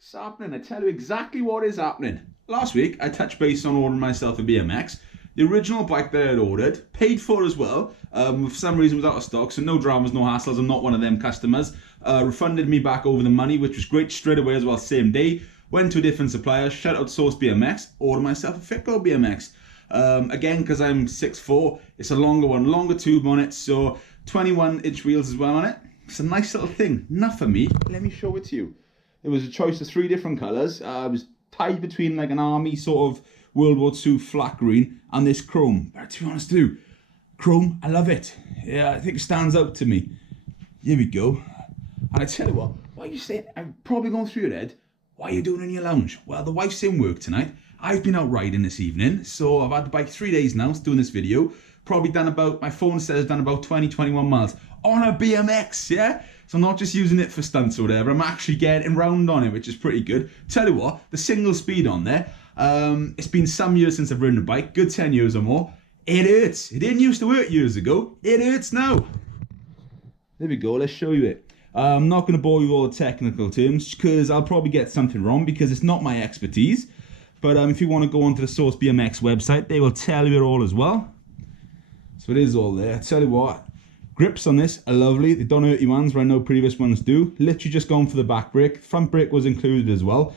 Sappppaning, I tell you exactly what is happening. Last week, I touched base on ordering myself a BMX. The original bike that I had ordered, paid for as well, for some reason was out of stock, so no dramas, no hassles, I'm not one of them customers. Refunded me back over the money, which was great straight away as well, same day. Went to a different supplier, shout out Source BMX, ordered myself a FitBikeCo BMX. Again, because I'm 6'4", it's a longer one, longer tube on it, so 21-inch wheels as well on it. It's a nice little thing, enough for me, let me show it to you. It was a choice of 3 different colours. It was tied between like an army sort of World War II flat green and this chrome. But to be honest too, chrome, I love it. Yeah, I think it stands out to me. Here we go. And I tell you what are you saying? I'm probably going through your head. What are you doing in your lounge? Well, the wife's in work tonight. I've been out riding this evening. So I've had the bike 3 days now doing this video. Probably done about, my phone says done about 20, 21 miles on a BMX, yeah? So I'm not just using it for stunts or whatever, I'm actually getting round on it, which is pretty good. Tell you what, the single speed on there, it's been some years since I've ridden a bike, good 10 years or more. It hurts. It didn't used to hurt years ago. It hurts now. There we go, let's show you it. I'm not going to bore you with all the technical terms because I'll probably get something wrong because it's not my expertise. But if you want to go onto the Source BMX website, they will tell you it all as well. So it is all there. I tell you what, grips on this are lovely. They don't hurt your hands where I know previous ones do. Literally just gone for the back brake. Front brake was included as well.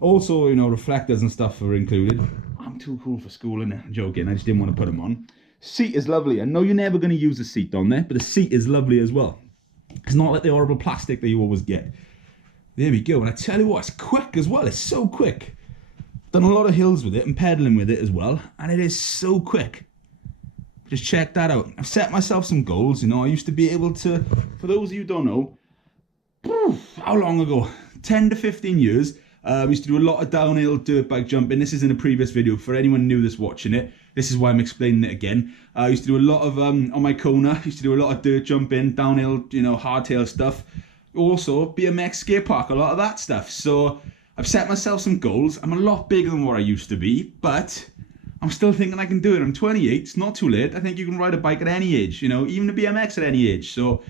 Also, you know, reflectors and stuff are included. I'm too cool for school, innit? I'm joking, I just didn't want to put them on. Seat is lovely. I know you're never going to use the seat on there, but the seat is lovely as well. It's not like the horrible plastic that you always get. There we go. And I tell you what, it's quick as well. It's so quick. Done a lot of hills with it and pedaling with it as well. And it is so quick. Just check that out. I've set myself some goals, you know. I used to be able to, for those of you who don't know, how long ago? 10 to 15 years. I used to do a lot of downhill dirt bike jumping. This is in a previous video. For anyone new that's watching it, this is why I'm explaining it again. I used to do a lot of, on my Kona, I used to do a lot of dirt jumping, downhill, you know, hardtail stuff. Also, BMX skate park, a lot of that stuff. So I've set myself some goals. I'm a lot bigger than what I used to be, but I'm still thinking I can do it. I'm 28, it's not too late. I think you can ride a bike at any age, you know, even a BMX at any age. So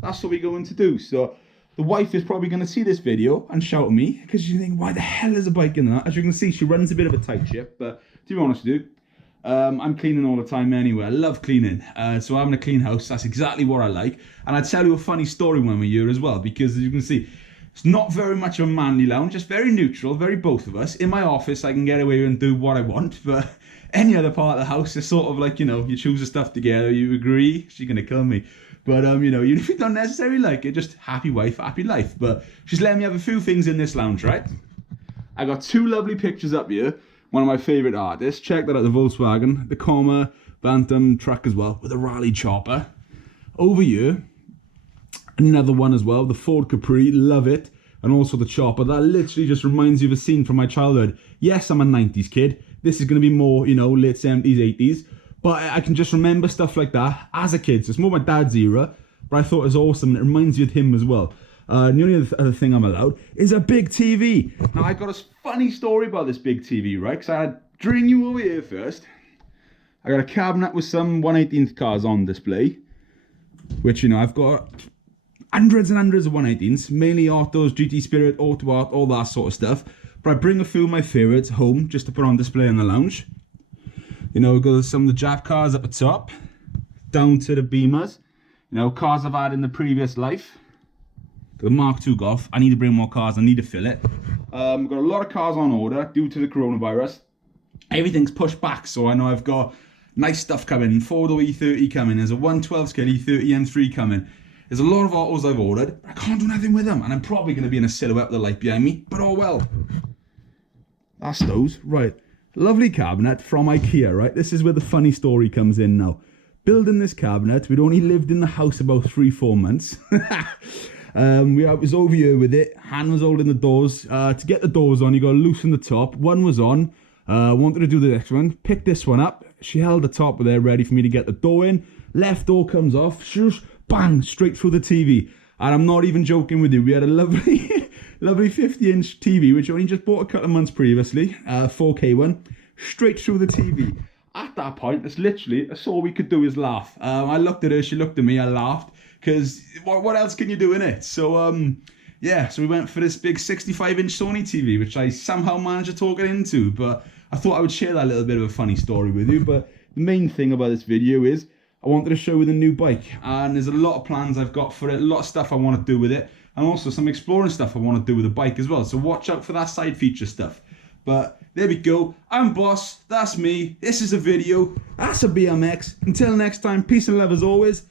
that's what we're going to do. So the wife is probably going to see this video and shout at me because you think, why the hell is a bike in that? As you can see, she runs a bit of a tight ship, but to be honest with you, I'm cleaning all the time anyway. I love cleaning. So having a clean house, that's exactly what I like. And I'd tell you a funny story when we're here as well, because as you can see, it's not very much of a manly lounge, just very neutral, very both of us. In my office, I can get away and do what I want, but any other part of the house is sort of like, you know, you choose the stuff together, you agree, she's gonna kill me. But, you know, even if you don't necessarily like it, just happy wife, happy life. But she's letting me have a few things in this lounge, right? I got 2 lovely pictures up here. One of my favourite artists. Check that out, the Volkswagen, the Comma Bantam truck as well, with a rally chopper. Over here, another one as well, the Ford Capri, love it. And also the chopper, that literally just reminds you of a scene from my childhood. Yes, I'm a 90s kid. This is going to be more, you know, late 70s, 80s. But I can just remember stuff like that as a kid. So it's more my dad's era, but I thought it was awesome. And it reminds you of him as well. And the only other thing I'm allowed is a big TV. Now, I got a funny story about this big TV, right? Because I had bring you over here first. I got a cabinet with some 1/18th cars on display, which, you know, I've got hundreds and hundreds of 1/18s, mainly autos, GT Spirit, Auto Art, all that sort of stuff. But I bring a few of my favourites home just to put on display in the lounge. You know, got some of the Jap cars up the top, down to the Beamers. You know, cars I've had in the previous life. The Mark II Golf. I need to bring more cars. I need to fill it. Got a lot of cars on order due to the coronavirus. Everything's pushed back, so I know I've got nice stuff coming. Four-door E30 coming. There's a 112 scale E30 M3 coming. There's a lot of autos I've ordered, but I can't do nothing with them. And I'm probably going to be in a silhouette with the light behind me, but oh well. That's those. Right. Lovely cabinet from IKEA, right? This is where the funny story comes in now. Building this cabinet, we'd only lived in the house about 3-4 months. I was over here with it. Han was holding the doors. To get the doors on, you got to loosen the top. One was on. Wanted to do the next one. Picked this one up. She held the top there ready for me to get the door in. Left door comes off. Shoosh, bang, straight through the TV. And I'm not even joking with you. We had a lovely, lovely 50-inch TV, which I only just bought a couple of months previously. 4K one. Straight through the TV. At that point, it's literally, that's all we could do is laugh. I looked at her, she looked at me, I laughed. Because what else can you do in it? So yeah, so we went for this big 65-inch Sony TV, which I somehow managed to talk it into, but I thought I would share that little bit of a funny story with you. But the main thing about this video is I wanted to show you the new bike, and there's a lot of plans I've got for it, a lot of stuff I want to do with it, and also some exploring stuff I want to do with the bike as well, so watch out for that side feature stuff. But there we go, I'm Boss, that's me, this is a video, that's a BMX. Until next time, peace and love as always.